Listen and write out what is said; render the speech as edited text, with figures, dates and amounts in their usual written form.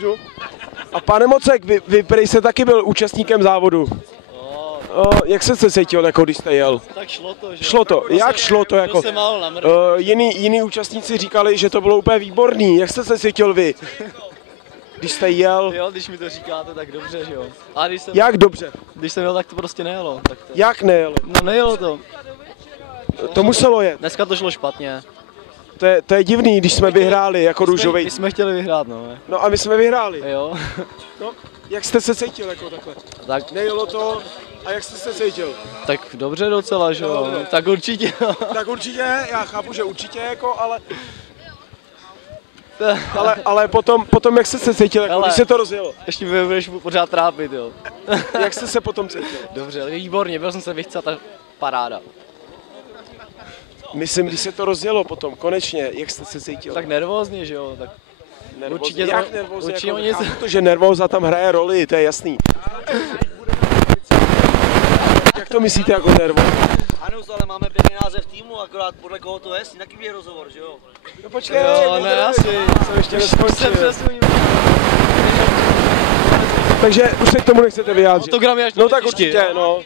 Můžu? A pane Mocek, vy prý jste taky byl účastníkem závodu. Jak jste se cítil, jako když jste jel? Tak šlo to, že? Šlo to? Jak šlo to? Jako? Jiní účastníci říkali, že to bylo úplně výborný. Jak jste se cítil vy? Když jste jel? Jo, když mi to říkáte, tak dobře, že jo. A když jsem, Jak dobře? Když jsem jel, tak to prostě nejelo. Tak to... Jak nejelo? No nejelo to. To muselo jet. Dneska to šlo špatně. To je divný, když jsme vyhráli jako růžovej. My jsme chtěli vyhrát, no. No a my jsme vyhráli. Jo. No, jak jste se cítil jako takhle? Tak, Nejelo to a jak jste se cítil? tak dobře docela, že jo. Tak určitě. Tak určitě, já chápu, že určitě jako, ale potom jak jste se cítil, jako, když se to rozjelo? Ještě mě budeš pořád trápit, jo. Jak jste se potom cítil? Dobře, výborně, byl jsem se vychcat a paráda. Myslím, když se to rozjelo potom, konečně, jak jste se cítil? Tak nervózně, že jo. Tak Určitě jak nervózně, určitě jako, oni se... protože nervóza tam hraje roli, to je jasný. Jak to myslíte jako nervóza? Hanus, ale máme pěkný název týmu, akorát podle koho to je, taky bude rozhovor, že jo? No počkej, Jo, ne, asi. jsem ještě neskončil. Přesuním. Takže už se k tomu nechcete vyjádřit. Autogramy až No tak určitě, no.